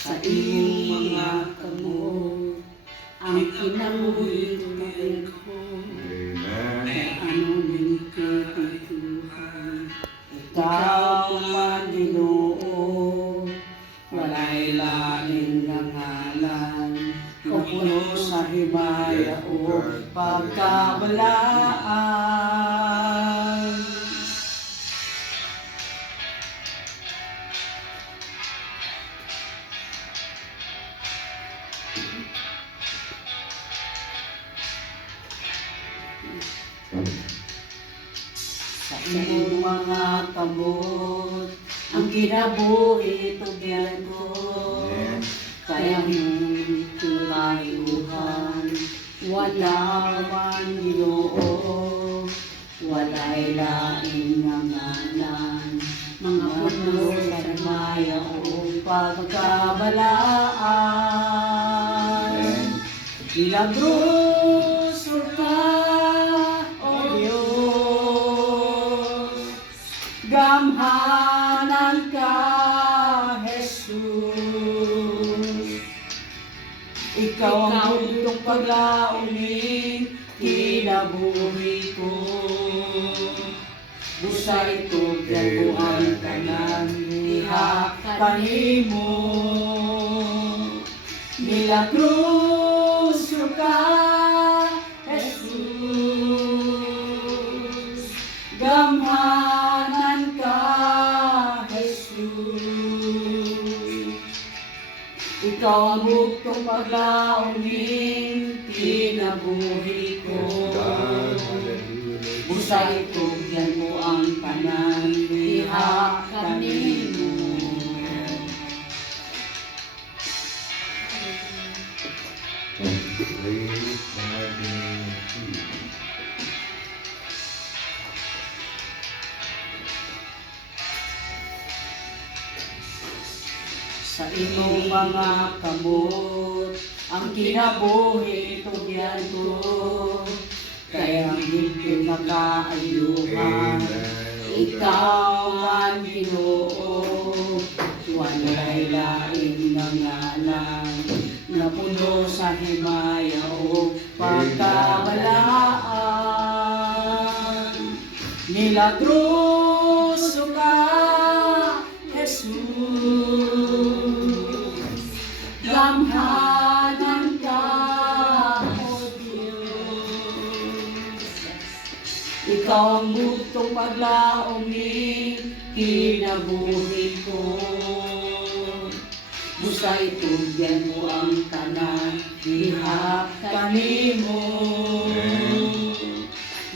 Sa iyong mga kamot ang kinabuhi ko. Kaya ano din kitituhan, ikaw man Ginoo, walay lain nga ngalan, o puno sa himaya o pagkabalaan. Sa iyong mga kamot ang kinabuhi tugyan ko. Kaya mong tulayuhan, wala man Ginoo, walay lain nga ngalan, mga puno sa himaya o pagkabalaan. Milagros ka, O Diyos, gamhanan ka, Jesus. Ikaw ang bugtong paglaoning kinabuhi ko. Busay tugyan ko ang tanan, diha kanimo. Milagros ka, Jesus. Gamhanan ka, Jesus. Ikaw ang bugtong paglaoning kinabuhi ko. Busay tugyan mo ang tanan, diha kanimo. Sa imong mga kamot ang kinabuhi tugyan ko. Kaya hindi makaayuhan, ikaw man Ginoo, walay lain nga ngalan, na puno sa himaya o pagkabalaan. Milagros ka, Jesus. Gamhanan ka, O Diyos. Ikaw ang bugtong paglaoning kinabuhi ko. Busay tugyan mo ang tanan, diha kanimo.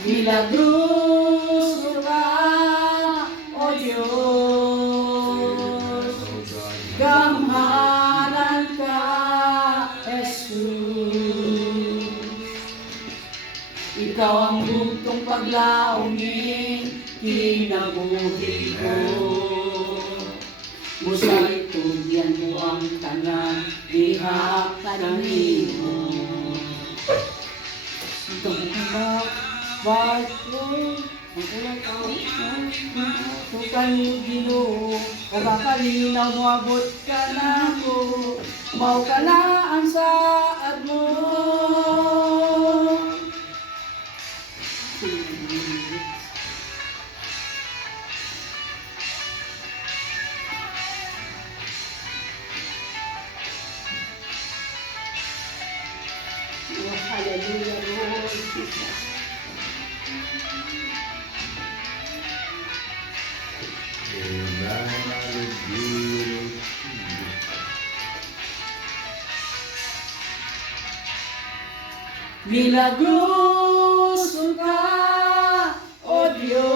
Milagros ka, O Diyos. Gamhanan ka, Jesus. Ikaw ang bugtong paglaoning kinabuhi ko. Busay tugyan mo ang tanan, diha kanimo. Ito ba? Bakit? Ang ulang tukan mo Ginoo, o kakalinaw mo abot ka na ko, mau ka na ang saad mo. Oh, hallelujah, Lord Jesus. Milagros ka, O Diyos.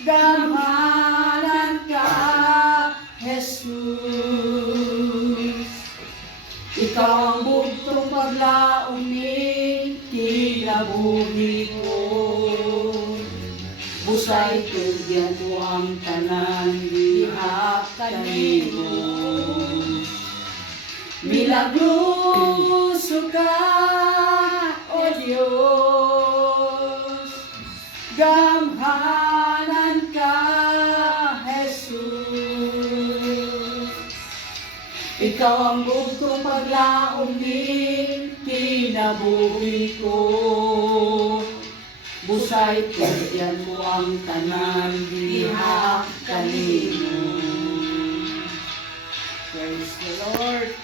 Gamhanan ka, Jesus. Ikaw ang bugtong paglaoning kinabuhi ko. Busay tugyan mo ang tanan, diha kanimo. Milagros ka, O Diyos. Gamhanan ka, Jesus. Ikaw ang bugtong paglaom ni kinabuhi ko. Busay tugyan mo ang tanan diha kanino. Praise the Lord.